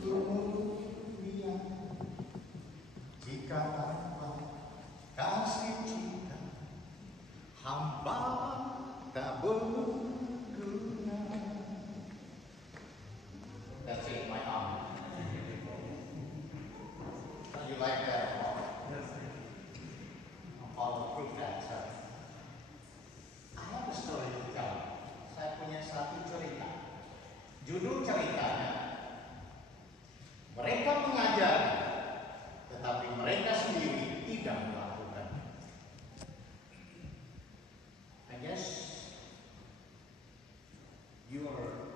dunia jika tanpa kasih cinta hamba tak berguna. That's it, my arm. You like that? I'll prove that. I have a story to tell. Saya punya satu cerita. Judul ceritanya, mereka mengajar, tetapi mereka sendiri tidak melakukan. I guess you are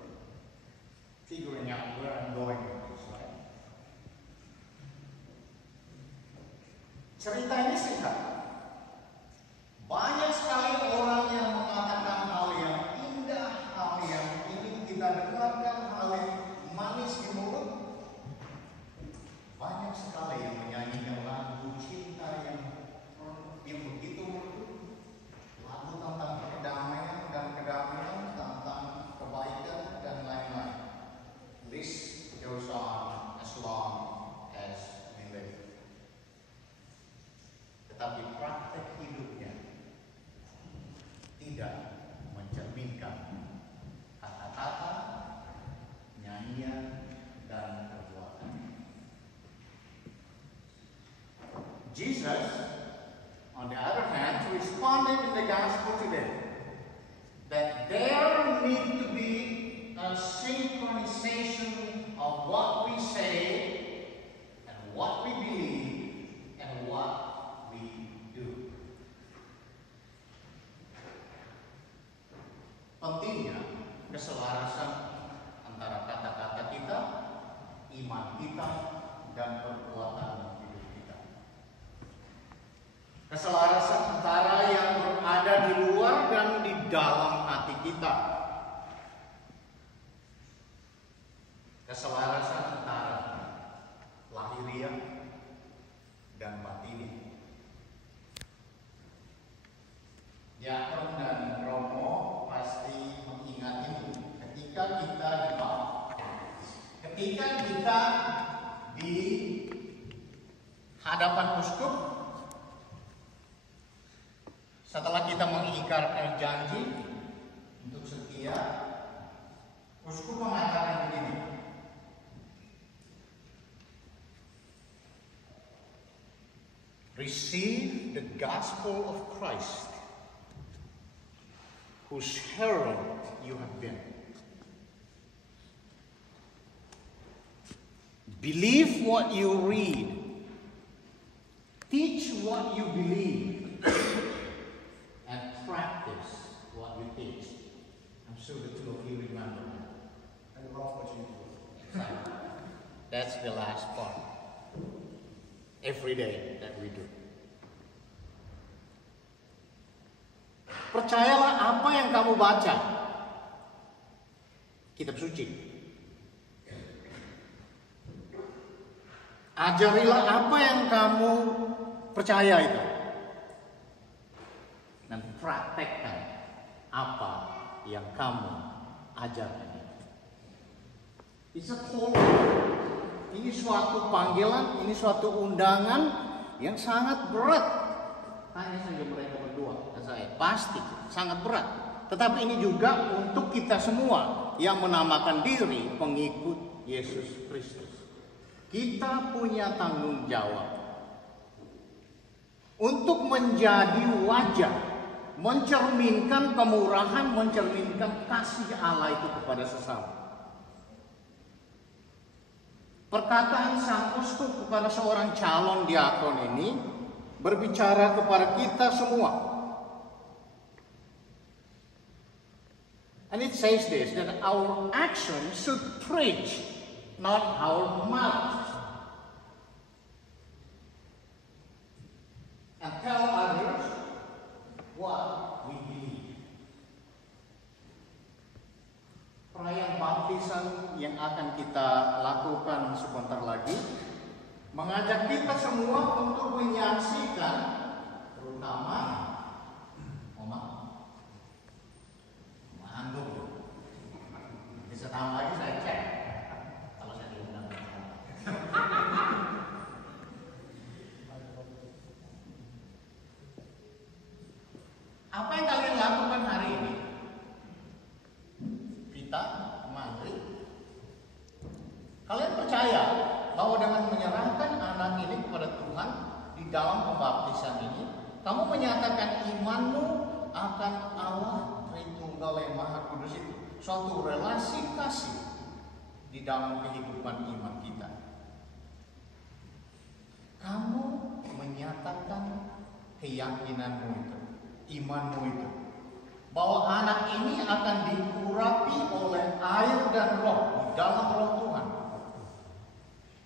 figuring out where I'm going with this, right? Cerita ini singkat. Banyak sekali orang yang mengatakan hal yang indah, hal yang ingin kita dengarkan, hal yang manis di mulut. Banyak sekali yang menyanyikan lagu cinta yang begitu merdu, lagu tentang perdamaian dan kedamaian, tentang kebaikan dan lain-lain. List goes on as long as we live. Tetapi praktek hidupnya tidak mencerminkan kata-kata, nyanyian, dan perbuatan. Jesus, on the other hand, responded in the gospel today that there need to be a synchronization of what we say and what we believe and what we do. Pentingnya keselarasan antara kata-kata kita, iman kita, dan perbuatan hidup kita. Keselarasan antara yang berada di luar dan di dalam hati kita. Keselarasan antara lahiriah dan batini. Yakon dan Romo pasti mengingat ini ketika kita di hadapan uskup, setelah kita mengikrarkan janji untuk setia, uskup mengatakan begini, receive the gospel of Christ, whose herald you have been. Believe what you read. Teach what you believe. And practice what you teach. I'm sure the two of you remember that. I love what you do. That's the last part. Every day that we do. Percayalah apa yang kamu baca. Kitab suci. Ajarilah apa yang kamu percaya itu. Dan praktekkan apa yang kamu ajarkan. It's a call. Ini suatu panggilan, ini suatu undangan yang sangat berat. Tanya saja mereka berdua dan saya, pasti sangat berat. Tetapi ini juga untuk kita semua yang menamakan diri pengikut Yesus Kristus. Kita punya tanggung jawab untuk menjadi wajah, mencerminkan kemurahan, mencerminkan kasih Allah itu kepada sesama. Perkataan sang uskup kepada seorang calon diakon ini berbicara kepada kita semua. And it says this, that our actions should preach, not our mouth. And tell others what we believe. Perayaan baptisan yang akan kita lakukan sebentar lagi mengajak kita semua untuk menyaksikan, terutama angguk. Bisa tambah lagi saya cek. Vita, Mantri, kalian percaya bahwa dengan menyerahkan anak ini kepada Tuhan di dalam pembaptisan ini, kamu menyatakan imanmu akan Allah Tritunggal yang Maha Kudus itu, suatu relasi kasih di dalam kehidupan iman kita. Kamu menyatakan keyakinanmu itu, imanmu itu, bahwa anak ini akan diurapi oleh air dan roh di dalam roh Tuhan.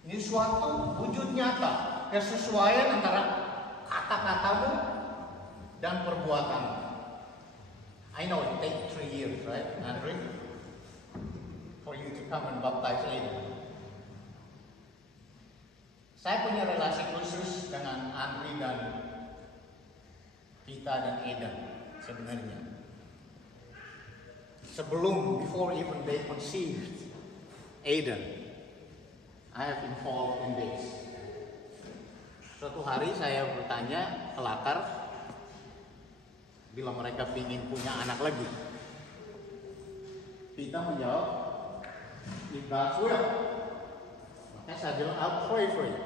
Ini suatu wujud nyata, kesesuaian antara kata-katamu dan perbuatanmu. I know it takes 3 years, right, Andre, for you to come and baptize Aiden. Saya punya relasi khusus dengan Andre dan Vita dan Aiden sebenarnya. Sebelum, before even they conceived Aiden, I have involved in this. Suatu hari saya bertanya ke Lakar bila mereka ingin punya anak lagi. Vita menjawab, "If God's will." Maka saya bilang, "I'll pray for you."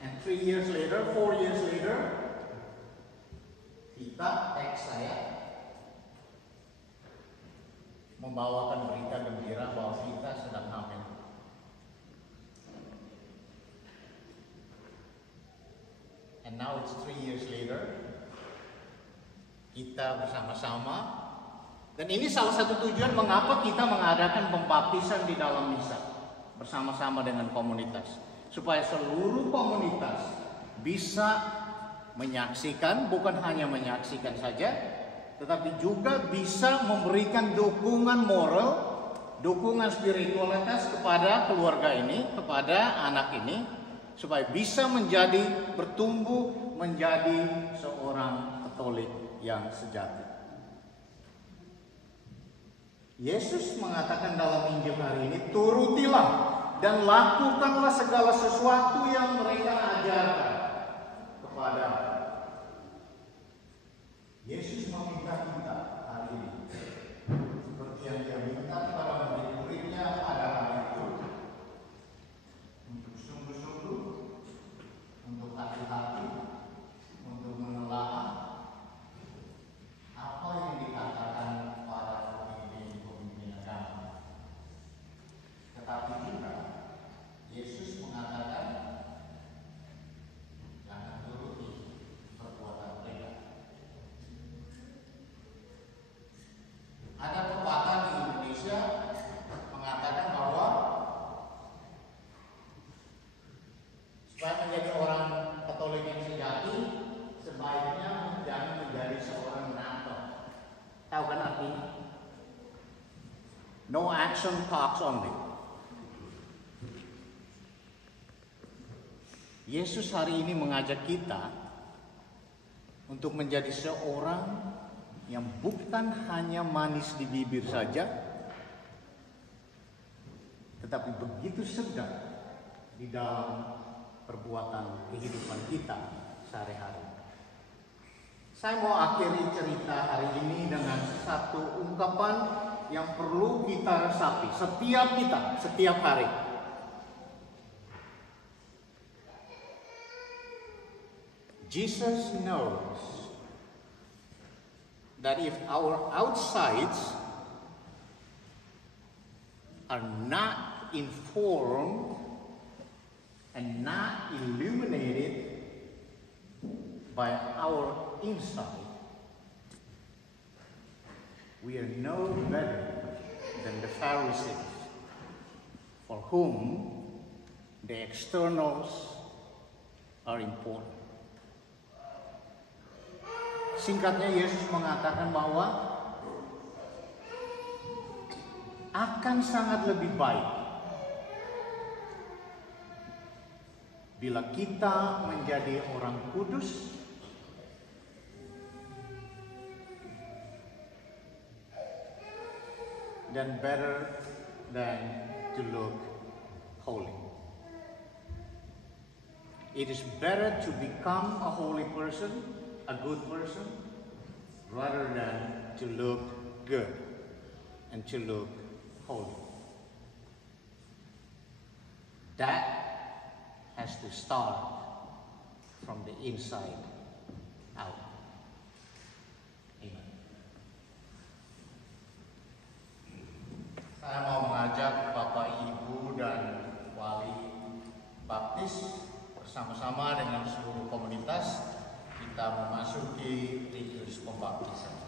And 3 years later, 4 years later, Vita teks saya membawakan berita gembira bahwa Vita sedang hamil. And now it's 3 years later, kita bersama-sama, dan ini salah satu tujuan mengapa kita mengadakan pembaptisan di dalam misa bersama-sama dengan komunitas, supaya seluruh komunitas bisa menyaksikan, bukan hanya menyaksikan saja, tetapi juga bisa memberikan dukungan moral, dukungan spiritualitas kepada keluarga ini, kepada anak ini, supaya bisa menjadi, bertumbuh menjadi seorang Katolik yang sejati. Yesus mengatakan dalam Injil hari ini, "Turutilah dan lakukanlah segala sesuatu yang mereka ajarkan kepada." Yesus meminta kita hari ini, seperti yang Dia minta kepada murid-muridnya pada hari itu, untuk sungguh-sungguh, untuk hati-hati, untuk menelaah apa yang dikatakan para pemimpin-pemimpin agama. Tetapi juga Yesus mengatakan, jangan turuti perbuatan mereka. Ada pepatah di Indonesia mengatakan bahwa supaya menjadi orang Katolik yang sejati, sebaiknya jangan menjadi seorang menantu. Tahu kan artinya? No action, talks only. Yesus hari ini mengajak kita untuk menjadi seorang yang bukan hanya manis di bibir saja, tetapi begitu sedang di dalam perbuatan kehidupan kita sehari-hari. Saya mau akhiri cerita hari ini dengan satu ungkapan yang perlu kita resapi setiap kita, setiap hari. Jesus knows that if our outsides are not informed and not illuminated by our inside, we are no better than the Pharisees, for whom the externals are important. Singkatnya, Yesus mengatakan bahwa akan sangat lebih baik bila kita menjadi orang kudus dan better than to look holy. It is better to become a holy person, a good person, rather than to look good. and to look holy. That has to start from the inside out. Amen. Saya mau mengajak Bapak, Ibu, dan Wali Baptis bersama-sama dengan seluruh komunitas kita memasuki ritus pembaptisan.